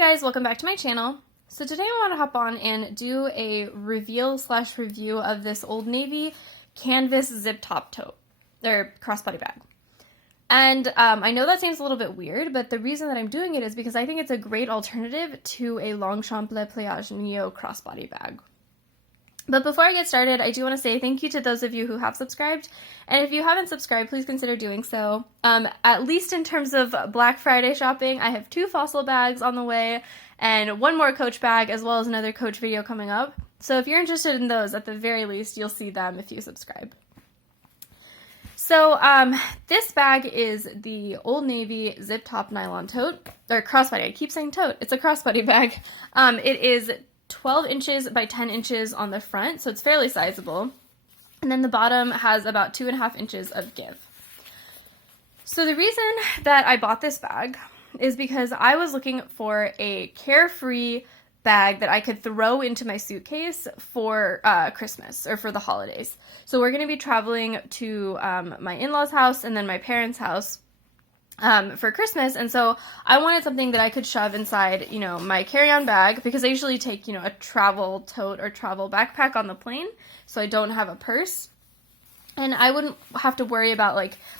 guys, welcome back to my channel. So today I want to hop on and do a reveal/review of this Old Navy canvas zip top tote, or crossbody bag. And I know that seems a little bit weird, but the reason that I'm doing it is because I think it's a great alternative to a Longchamp Le Pliage Neo crossbody bag. But before I get started, I do want to say thank you to those of you who have subscribed. And if you haven't subscribed, please consider doing so. At least in terms of Black Friday shopping, I have 2 fossil bags on the way and 1 more Coach bag, as well as another Coach video coming up. So if you're interested in those, at the very least, you'll see them if you subscribe. So this bag is the Old Navy zip top nylon tote, or crossbody. I keep saying tote. It's a crossbody bag. It is 12 inches by 10 inches on the front, so it's fairly sizable. And then the bottom has about 2.5 inches of give. So the reason that I bought this bag is because I was looking for a carefree bag that I could throw into my suitcase for Christmas or for the holidays. So we're going to be traveling to my in-laws' house and then my parents' house for Christmas, and so I wanted something that I could shove inside, my carry-on bag, because I usually take, a travel tote or travel backpack on the plane, so I don't have a purse, and I wouldn't have to worry about,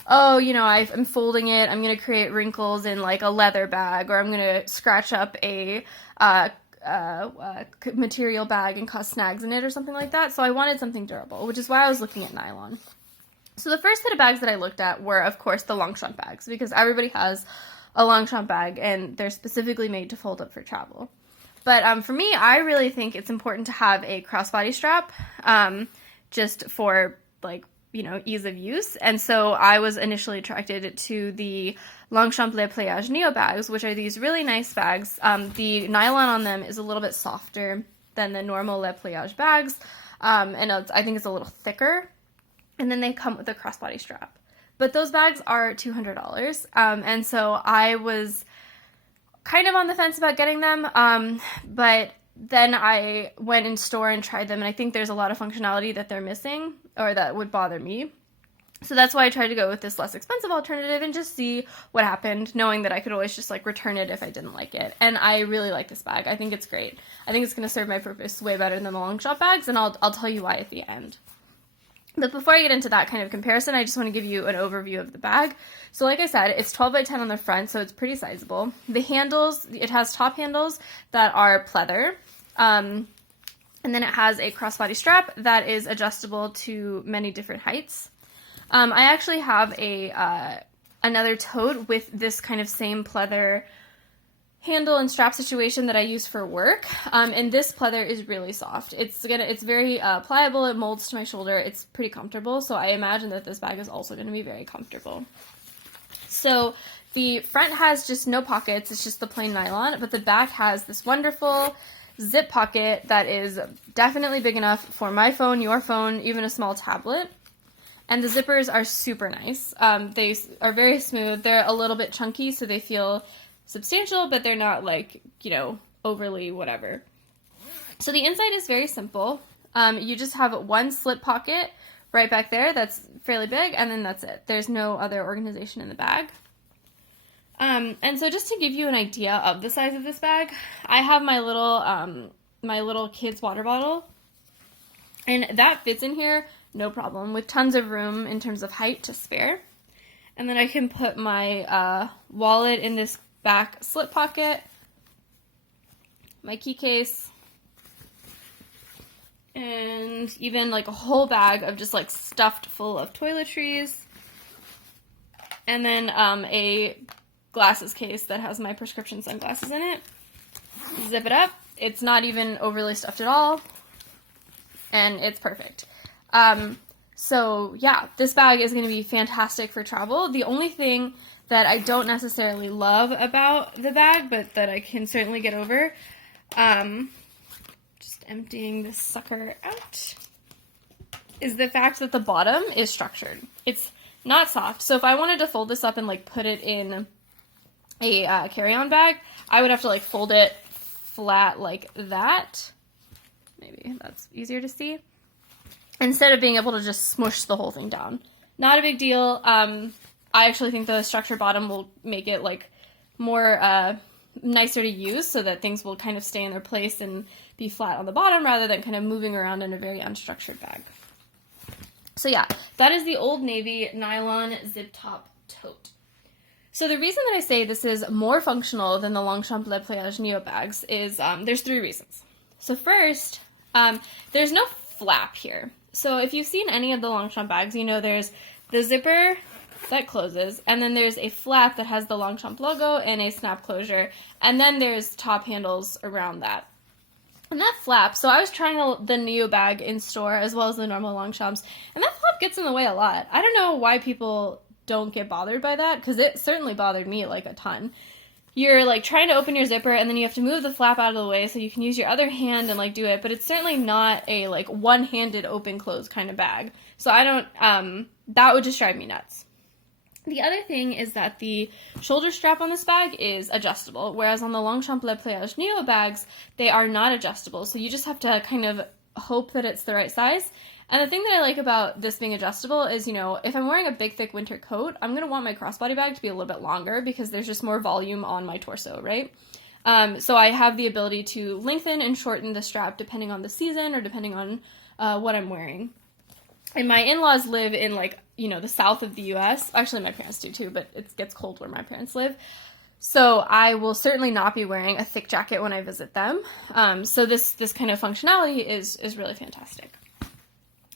I'm folding it, I'm going to create wrinkles in, a leather bag, or I'm going to scratch up a material bag and cause snags in it or something like that, so I wanted something durable, which is why I was looking at nylon. So the first set of bags that I looked at were, of course, the Longchamp bags, because everybody has a Longchamp bag, and they're specifically made to fold up for travel. But for me, I really think it's important to have a crossbody strap, just for, ease of use. And so I was initially attracted to the Longchamp Le Pliage Neo bags, which are these really nice bags. The nylon on them is a little bit softer than the normal Le Pliage bags, and I think it's a little thicker. And then they come with a crossbody strap. But those bags are $200. And so I was kind of on the fence about getting them. But then I went in store and tried them. And I think there's a lot of functionality that they're missing or that would bother me. So that's why I tried to go with this less expensive alternative and just see what happened, knowing that I could always just return it if I didn't like it. And I really like this bag. I think it's great. I think it's going to serve my purpose way better than the Longchamp bags. And I'll tell you why at the end. But before I get into that kind of comparison, I just want to give you an overview of the bag. So like I said, it's 12 by 10 on the front, so it's pretty sizable. The handles, it has top handles that are pleather, and then it has a crossbody strap that is adjustable to many different heights. I actually have another tote with this kind of same pleather handle and strap situation that I use for work, and this pleather is really soft. It's very pliable, it molds to my shoulder, it's pretty comfortable, so I imagine that this bag is also going to be very comfortable. So the front has just no pockets, it's just the plain nylon, but the back has this wonderful zip pocket that is definitely big enough for my phone, your phone, even a small tablet. And the zippers are super nice. They are very smooth, they're a little bit chunky, so they feel substantial, but they're not overly whatever. So the inside is very simple. You just have one slip pocket right back there that's fairly big, and then that's it. There's no other organization in the bag. And so just to give you an idea of the size of this bag, I have my little kid's water bottle, and that fits in here no problem, with tons of room in terms of height to spare. And then I can put my wallet in this back slip pocket, my key case, and even a whole bag of just stuffed full of toiletries, and then a glasses case that has my prescription sunglasses in it. Zip it up. It's not even overly stuffed at all, and it's perfect. So yeah, this bag is going to be fantastic for travel. The only thing that I don't necessarily love about the bag, but that I can certainly get over, just emptying this sucker out, is the fact that the bottom is structured. It's not soft, so if I wanted to fold this up and put it in a carry-on bag, I would have to fold it flat like that. Maybe that's easier to see. Instead of being able to just smush the whole thing down. Not a big deal. I actually think the structured bottom will make it more nicer to use so that things will kind of stay in their place and be flat on the bottom rather than kind of moving around in a very unstructured bag. So yeah, that is the Old Navy nylon zip top tote. So the reason that I say this is more functional than the Longchamp Le Pliage Neo bags is there's 3 reasons. So first, there's no flap here. So if you've seen any of the Longchamp bags, you know there's the zipper that closes, and then there's a flap that has the Longchamp logo and a snap closure, and then there's top handles around that. And that flap, so I was trying the Neo bag in store as well as the normal Longchamps, and that flap gets in the way a lot. I don't know why people don't get bothered by that, because it certainly bothered me like a ton. You're like trying to open your zipper and then you have to move the flap out of the way so you can use your other hand and like do it, but it's certainly not a like one-handed open close kind of bag. So I don't, that would just drive me nuts. The other thing is that the shoulder strap on this bag is adjustable, whereas on the Longchamp Le Pliage Neo bags, they are not adjustable. So you just have to kind of hope that it's the right size. And the thing that I like about this being adjustable is, you know, if I'm wearing a big, thick winter coat, I'm going to want my crossbody bag to be a little bit longer because there's just more volume on my torso, right? So I have the ability to lengthen and shorten the strap depending on the season or depending on what I'm wearing. And my in-laws live in, like, you know, the south of the U.S. Actually, my parents do too, but it gets cold where my parents live. So I will certainly not be wearing a thick jacket when I visit them. So this kind of functionality is really fantastic.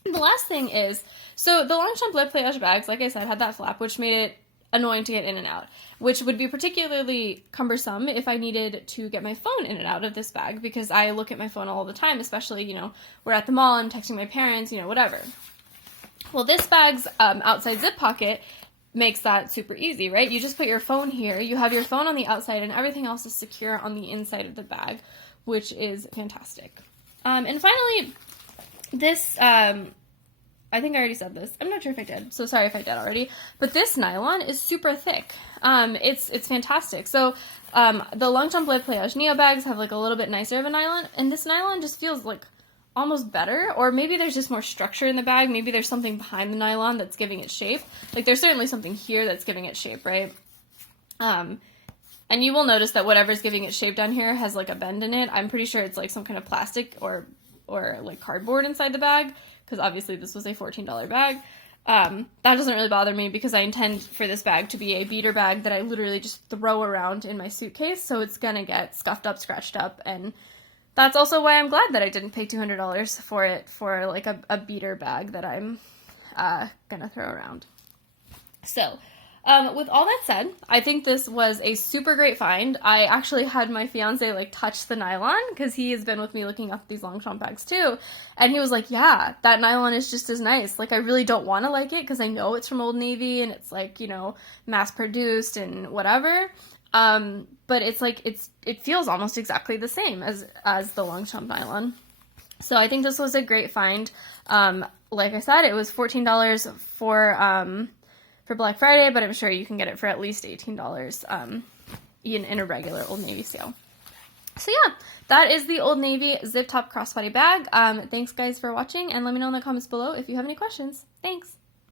The last thing is, so the Longchamp Le Pliage bags, like I said, had that flap, which made it annoying to get in and out, which would be particularly cumbersome if I needed to get my phone in and out of this bag, because I look at my phone all the time, especially, you know, we're at the mall, I'm texting my parents, you know, whatever. Well, this bag's outside zip pocket makes that super easy, right? You just put your phone here, you have your phone on the outside, and everything else is secure on the inside of the bag, which is fantastic. And finally, this, I think I already said this. I'm not sure if I did, so sorry if I did already. But this nylon is super thick. It's fantastic. So the Longchamp Le Pliage Neo bags have like a little bit nicer of a nylon, and this nylon just feels like almost better, or maybe there's just more structure in the bag. Maybe there's something behind the nylon that's giving it shape. Like there's certainly something here that's giving it shape, right? And you will notice that whatever's giving it shape down here has like a bend in it. I'm pretty sure it's like some kind of plastic or like cardboard inside the bag, because obviously this was a $14 bag. That doesn't really bother me because I intend for this bag to be a beater bag that I literally just throw around in my suitcase, so it's gonna get scuffed up, scratched up, and that's also why I'm glad that I didn't pay $200 for it, for like a beater bag that I'm gonna throw around. So, with all that said, I think this was a super great find. I actually had my fiance like touch the nylon because he has been with me looking up these Longchamp bags too, and he was like, yeah, that nylon is just as nice. Like I really don't want to like it because I know it's from Old Navy and it's like, you know, mass produced and whatever. But it's like, it feels almost exactly the same as the Longchamp nylon. So I think this was a great find. Like I said, it was $14 for Black Friday, but I'm sure you can get it for at least $18 in a regular Old Navy sale. So yeah, that is the Old Navy zip top crossbody bag. Thanks guys for watching, and let me know in the comments below if you have any questions. Thanks!